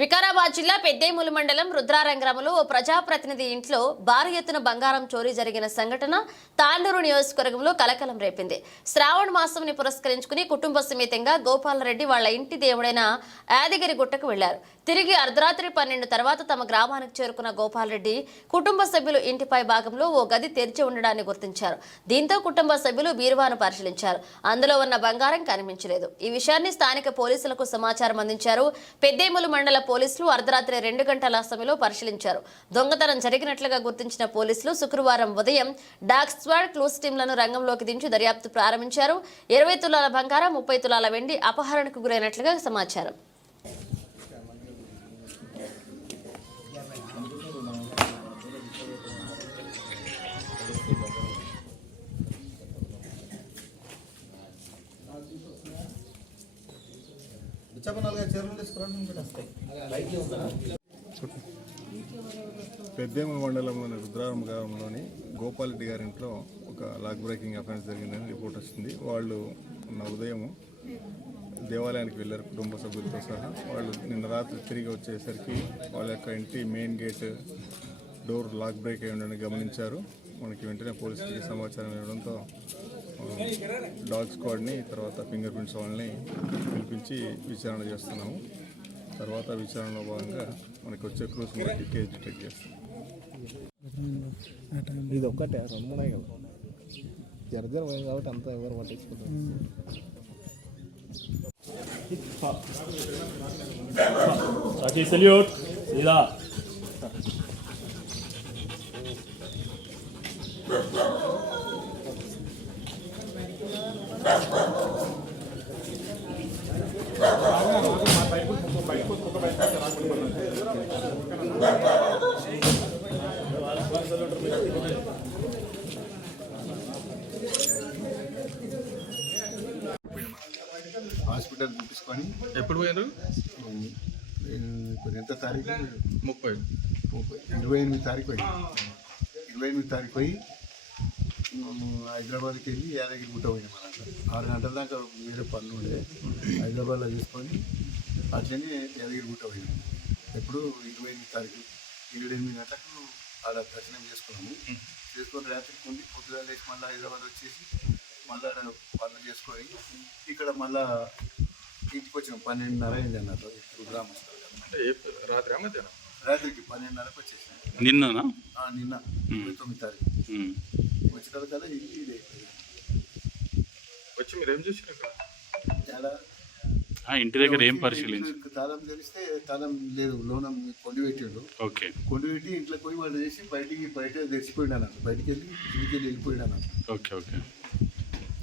వికారాబాద్ జిల్లా పెద్దేములు మండలం రుద్రారం గ్రామంలో ఓ ప్రజాప్రతినిధి ఇంట్లో భారీ ఎత్తున బంగారం చోరీ జరిగిన సంఘటన తాండూరు నియోజకవర్గంలో కలకలం రేపింది. శ్రావణ మాసంని పురస్కరించుకుని కుటుంబ సమేతంగా గోపాలరెడ్డి వాళ్ల ఇంటి దేవుడైన యాదగిరి గుట్టకు వెళ్లారు. తిరిగి అర్ధరాత్రి 12 తర్వాత తమ గ్రామానికి చేరుకున్న గోపాలరెడ్డి కుటుంబ సభ్యులు ఇంటిపై భాగంలో ఓ గది తెరిచి ఉండడాన్ని గుర్తించారు. దీంతో కుటుంబ సభ్యులు బీరువాను పరిశీలించారు. అందులో ఉన్న బంగారం కనిపించలేదు. ఈ విషయాన్ని స్థానిక పోలీసులకు సమాచారం అందించారు. పెద్దేములు మండల పోలీసులు అర్ధరాత్రి 2 గంటల సమయంలో పరిశీలించారు. దొంగతనం జరిగినట్లుగా గుర్తించిన పోలీసులు శుక్రవారం ఉదయం డాగ్ స్క్వాడ్ క్లూస్ టీంలను రంగంలోకి దించి దర్యాప్తు ప్రారంభించారు. 20 తులాల బంగారం, 30 తులాల వెండి అపహరణకు గురైనట్లుగా సమాచారం. పెద్దేముల మండలంలోని రుద్రారం గ్రామంలోని గోపాలరెడ్డి గారి ఇంట్లో ఒక లాక్ బ్రేకింగ్ అఫెన్స్ జరిగిందని రిపోర్ట్ వచ్చింది. వాళ్ళు ఉదయం దేవాలయానికి వెళ్ళారు కుటుంబ సభ్యులతో సహా. వాళ్ళు నిన్న రాత్రి తిరిగి వచ్చేసరికి వాళ్ళ యొక్క ఇంటి main gate door lock break అయి ఉండని గమనించారు. మనకి వెంటనే పోలీసులకి సమాచారం ఇవ్వడంతో డాగ్ స్క్వాడ్ని తర్వాత ఫింగర్ ప్రింట్స్ వాళ్ళని పిలిపించి విచారణ చేస్తున్నాము. తర్వాత విచారణలో భాగంగా మనకి వచ్చే క్లూస్ మనకి కేసు డిటెక్ట్ చేస్తాం. ఇది ఒక్కటే రమ్మున్నాయి కదా జర్జరమైంది కాబట్టి అంతా ఎవరు పట్టించుకుంటారు. హాస్పిటల్ చూపించుకొని ఎప్పుడు పోయారు? ఎంత తారీఖు? 28 తారీఖు పోయి 28 తారీఖు పోయి హైదరాబాద్కి వెళ్ళి యాదగిరి గుట్ట పోయినాం. అన్నట్టు 6 గంటల దాకా వేరే పనులు ఉండే హైదరాబాద్లో తీసుకొని అట్లనే యాదగిరి గుట్ట పోయినాం. ఎప్పుడు 28 తారీఖు 7-8 గంటలకు ఆడ దర్శనం చేసుకున్నాము. చేసుకొని రాత్రి కొన్ని పొద్దుగా లేచి మళ్ళీ హైదరాబాద్ వచ్చేసి మళ్ళీ పనులు చేసుకొని ఇక్కడ మళ్ళా ఇంటికి వచ్చినాం. 12:30 అయింది అన్నట్టు. ఇప్పుడు గ్రామస్తులు రాత్రికి 12:30కి వచ్చేసాం. నిన్న 29 తారీఖు వచ్చిన కదా ఇది వచ్చి మీరు ఏం చేసినారు? ఇంటి దగ్గర ఏం పరిశీలించి తాళం తెలిస్తే తాళం లేదు, లోనం కొండి పెట్టాడు. కొండి పెట్టి ఇంట్లోకి పోయి వాళ్ళు చేసి బయట తెచ్చిపోయినాను. బయటికి వెళ్ళి ఇంటికి వెళ్ళిపోయినాను. ఓకే.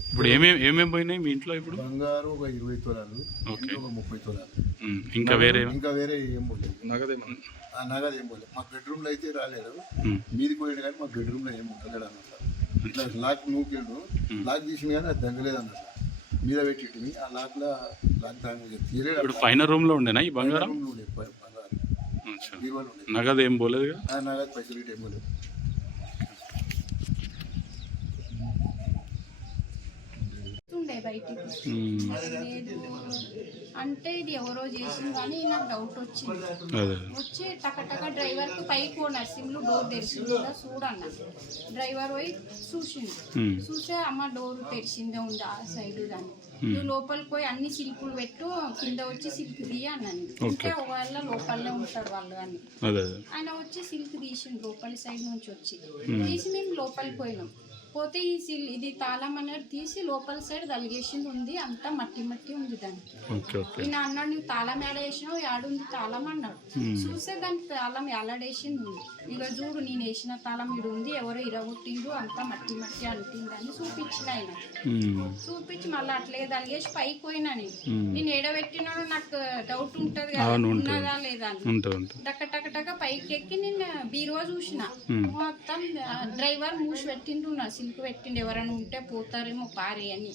ఇప్పుడు ఏమేమి పోయినాయి మీ ఇంట్లో? ఇప్పుడు బంగారు ఒక 20 తులాలు, ఒక 30 తులాలు. ఇంకా వేరే ఏం పోలేదు. నగదు ఏం పోలేదు. మా బెడ్రూమ్లో అయితే రాలేదు. మీది పోయాడు కానీ మా బెడ్రూమ్లో ఏం ఉండలేడు అన్నట్టు. ఇట్లా లాక్ నూకాడు, లాక్ తీసిన కానీ అది దగ్గలేదు అన్నట్టు. మీద పెట్టి ఆ లాక్లో లాక్ దాని తీయలేదు. ఇప్పుడు పైన రూమ్ లో ఉండేనా ఈ బంగారం? నగదు ఏం పోలేదు. నగదు పైసలు ఏం పోలేదు. బయటికి అంటే ఇది ఎవరో చేసింది కానీ నాకు డౌట్ వచ్చింది. వచ్చి టకటక డ్రైవర్ కి పైకి నర్సింగ్లు డోర్ తెరిచింది చూడన్నా. డ్రైవర్ పోయి చూసే అమ్మ డోర్ తెరిచిందే ఉంది ఆ సైడ్ దాన్ని. నువ్వు లోపలికి పోయి అన్ని సిల్కులు పెట్టు, కింద వచ్చి సిల్క్ తీయ అన్నాను. అంటే ఒకవేళ లోపలనే ఉంటారు వాళ్ళు అని. ఆయన వచ్చి సిల్క్ తీసిండు లోపలి సైడ్ నుంచి వచ్చి తీసి మేము లోపలికి పోయినాం. పోతే ఇది తాళం అనేది తీసి లోపల సైడ్ తలిగేసింది ఉంది. అంతా మట్టి ఉంది దానికి. ఈయన అన్నాడు నువ్వు తాళం ఏడేసినావు, ఏడుంది తాళం అన్నాడు. చూస్తే దానికి తాళం ఏలాడేసింది ఉంది. ఇక చూడు నేను వేసిన తాళం ఇడు ఉంది, ఎవరో ఇరగొట్టిండు, అంతా మట్టి అంటిందని చూపించిన ఆయన. చూపించి మళ్ళీ అట్లే తలిగేసి పైకి పోయినా. నేను ఏడబెట్టినాడు నాకు డౌట్ ఉంటది కదా ఉన్నదా లేదా అని. టక పైకి ఎక్కి నేను బీరువా చూసిన. మొత్తం డ్రైవర్ మూసి పెట్టిండు, సిల్క్ పెట్టిండు. ఎవరైనా ఉంటే పోతారేమో పారే అని.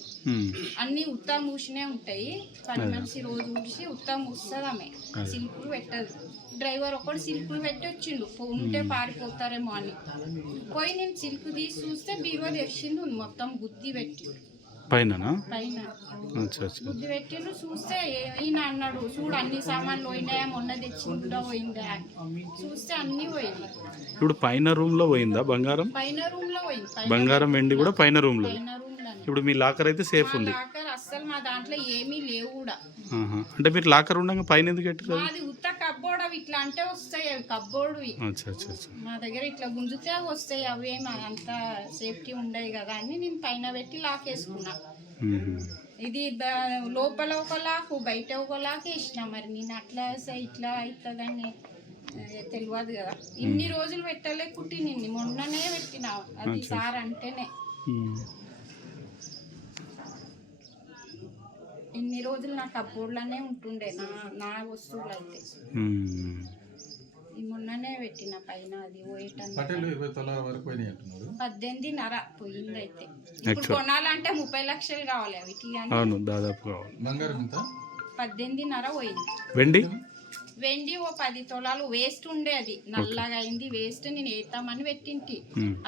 అన్ని ఉత్తా మూసినే ఉంటాయి. పని మనిషి రోజు ఊడిసి ఉత్తా మూస్తుంది ఆమె, సిల్కులు పెట్టదు. డ్రైవర్ ఒకటి సిల్కులు పెట్టి వచ్చిండు, ఉంటే పారిపోతారేమో అని. పోయి నేను సిల్క్ తీసి చూస్తే బీరువా తెరిచిండు, మొత్తం గుద్ది పెట్టిండు. పైననా? పైన అచ్చా అచ్చా. బుద్ధి పెట్టిండు. చూస్తే ఈయన అన్నాడు, చూడు అన్ని సామాన్లు పోయినాయా, మొన్న తెచ్చింది కూడా పోయిందా అని. చూస్తే అన్ని పోయినాయి. ఇప్పుడు పైన రూమ్లో పోయిందా బంగారం? పైన రూమ్ లో పోయింది. బంగారం వెండి కూడా పైన రూమ్లో. పైన రూమ్ లో ఇప్పుడు మీ లాకర్ అయితే సేఫ్ ఉంది. లాకర్ అస్సలు మా దాంట్లో ఏమీ లేవు కూడా. ఆహా. అంటే మీరు లాకర్ ఉండగా పైన ఎందుకు పెట్టారు? మాది ఉత్త కబ్బోర్డ్, అవి ఇట్లా అంటే వస్తాయి, అవి కబ్బోర్డు. అచ్చా అచ్చా అచ్చా. మా దగ్గర ఇట్లా గుంజితే వస్తాయి, అవేం అంత సేఫ్టీ ఉండవు కదా అని నేను పైన పెట్టి లాక్ వేసుకున్నా. ఇది లోపల ఒక లాక్, బయట ఒక లాక్ వేసిన. మరి నేను అట్లా ఇట్లా అవుతుందని తెలియదు కదా. ఇన్ని రోజులు పెట్టలే కుట్టి, నిన్ను మొన్ననే పెట్టిన. అది సార్ అంటేనే ఇన్ని రోజులు నా కబ్బోర్డ్లోనే ఉంటుండే నా వస్తువులు అయితే. మొన్ననే పెట్టిన పైన. అది 18.5 పోయింది. అయితే ఇప్పుడు కొనాలంటే 30 లక్షలు కావాలి అవిటి. అవును, దాదాపు కావాలి. 18.5 పోయింది. వెండి ఓ 10 తులాలు వేస్ట్ ఉండే. అది నల్లగా అయింది, వేస్ట్. నేను వేస్తామని పెట్టింటి,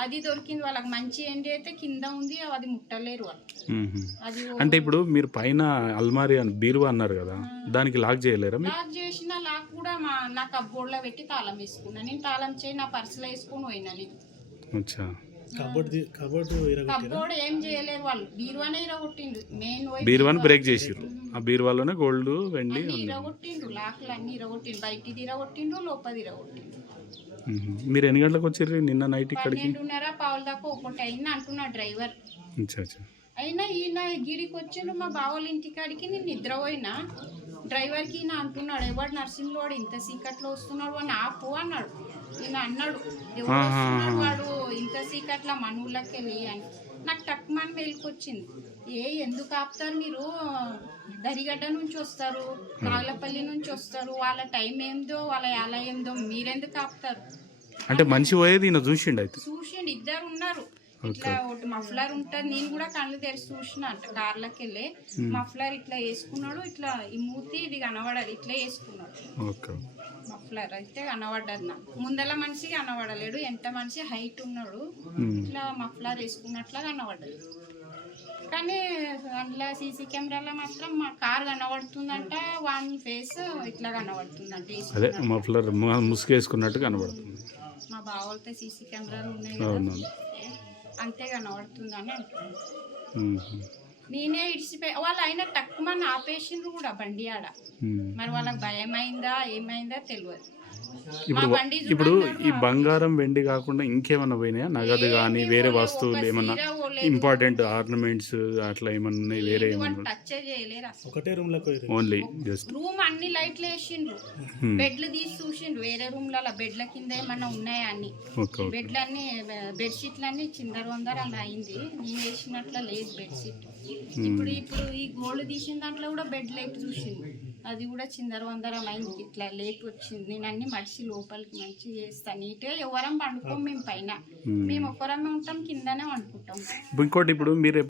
అది దొరికింది వాళ్ళకి. మంచి ఎండి అయితే కింద ఉంది, అది ముట్టలేరు వాళ్ళు. అది అంటే ఇప్పుడు మీరు పైన అల్మారి బీరువా అన్నారు కదా, దానికి లాక్ చేయలేరా? లాక్ చేసిన లాక్ కూడా నా కబ్బోర్డ్లో పెట్టి తాళం వేసుకున్నా. నేను తాళం చేయి నా పర్సులో వేసుకుని పోయినా నేను. అచ్చా. కబ్బోర్డ్ ఏం చేయలేరు వాళ్ళు. బీరువానే ఇరగొట్టిండు. మెయిన్ బీరువాని బ్రేక్ చేసిర్రు. ఆ బీరువాలోనే గోల్డ్ వెండి ఇరగొట్టిండు. లాక్లు అన్ని ఇరగొట్టిండు. బయటిది ఇరగొట్టిండు, లోపది ఇరగొట్టిండు. మీరు ఎన్ని గంటలకు వచ్చారు నిన్న నైట్ ఇక్కడికి? 12:30 పావుల దాకా ఒకటి అయింది అంటున్నా డ్రైవర్. అయినా ఈయన గిడికి వచ్చిండు మా బావోళ్ళ ఇంటికాడికి. నేను నిద్రపోయినా. డ్రైవర్కి ఈయన అంటున్నాడు, ఎవడు నర్సింగ్లో వాడు ఇంత సీకట్లో వస్తున్నాడు అని ఆపు అన్నాడు. ఈయన అన్నాడు, ఎవరు వస్తున్నాడు వాడు ఇంత సీకట్ల మన ఊళ్ళకి వెళ్ళి అని. నాకు టక్మని మేలుకొచ్చింది. ఎందుకు ఆపుతారు మీరు? దరిగడ్డ నుంచి వస్తారు, నాగలపల్లి నుంచి వస్తారు, వాళ్ళ టైం ఏందో వాళ్ళ ఎలా ఏందో, మీరెందుకు ఆపుతారు? అంటే మంచి పోయేది ఈయన చూసిండు. అయితే చూసిండు, ఇద్దరు ఉన్నారు. ఇట్లా ఒకటి మఫ్లర్ ఉంటుంది. నేను కూడా కళ్ళు తెరిచి చూసిన అంట. కార్లకి వెళ్ళి మఫ్లర్ ఇట్లా వేసుకున్నాడు. ఇట్లా ఈ మూతి ఇది కనబడదు, ఇట్లా వేసుకున్నాడు. మఫ్లర్ అయితే కనబడ్డది. నాకు ముందల మనిషి కనబడలేడు, ఎంత మనిషి హైట్ ఉన్నాడు. ఇట్లా మఫ్లర్ వేసుకున్నట్లా కనబడ్డది. కానీ అందులో సీసీ కెమెరాలో మాత్రం మా కార్ కనబడుతుందంట, వన్ ఫేస్ ఇట్లా కనబడుతుందంట. మఫ్లర్ ముసుగేసుకున్నట్టు కనబడుతుంది. మా బావలతో సీసీ కెమెరాలు ఉన్నాయి కదా, అంతే కనబడుతుందని అంటున్నాను. నేనే ఇడిచిపోయి వాళ్ళు అయినా తక్కువ మంది ఆపేసిండ్రు కూడా బండి ఆడ. మరి వాళ్ళకి భయమైందా ఏమైందా తెలియదు. ఇప్పుడు ఈ బంగారం వెండి కాకుండా ఇంకేమన్నా పోయినాయా? నగదు కానీ వేరే వస్తువులు ఏమన్నా ఇంపార్టెంట్ ఆర్నమెంట్స్ అట్లా ఏమన్నా ఉన్నాయి? వేరే టచ్ చేయలేరు అసలు. ఒకటే రూమ్ లో ఓన్లీ జస్ట్ రూమ్ అన్ని లైట్లు వేసిండ్రు. బెడ్లు తీసి చూసిండ్రు. వేరే రూమ్లలో బెడ్ల కింద ఏమన్నా ఉన్నాయా అని. బెడ్లు అన్ని బెడ్షీట్లు అన్ని చిందర వందర అలా అయింది. నేను వేసినట్ల లేదు బెడ్షీట్. ఇప్పుడు ఈ గోల్డ్ తీసిన దాంట్లో కూడా బెడ్ లైట్ చూసింది. అది కూడా చిందర వందరం అయింది. ఇట్లా లేట్ వచ్చింది. నేను అన్ని మడిచి లోపలికి మంచిగా చేస్తాను. నీట్గా ఎవరం పండుకోం మేము పైన. మేము ఒక్కరమే ఉంటాం, కిందనే వండుకుంటాం. ఇంకోటి ఇప్పుడు మీరు